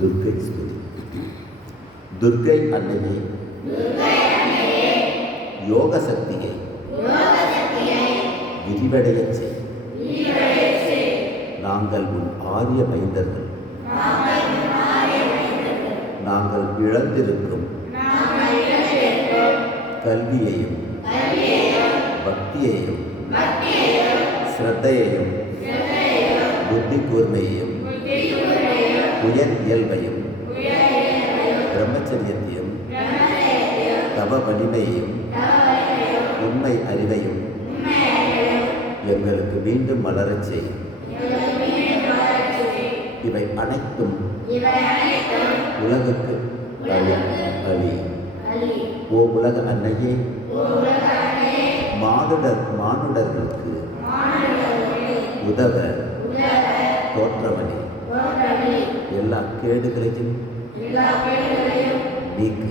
துர்க்கை ஸ்துதி. துர்க்கை அன்னையே, யோக சக்தியை விரிவடையச் செய். நாங்கள் உன் ஆரிய மைந்தர்கள். நாங்கள் இழந்திருக்கும் கல்வியையும் பக்தியையும் ஸ்ரத்தையையும் புத்தி கூர்மையையும் உயர் இயல்பையும் பிரம்மச்சரியத்தையும் தவ வலிமையையும் உண்மை அறிவையும் எங்களுக்கு மீண்டும் மலரச் செய். இவை அனைத்தும் உலகுக்கு அழி. ஓ உலக அன்னையே, மானுடர்களுக்கு உதவ தோற்றவனே, எல்லா கேடுகளையும் நீக்கி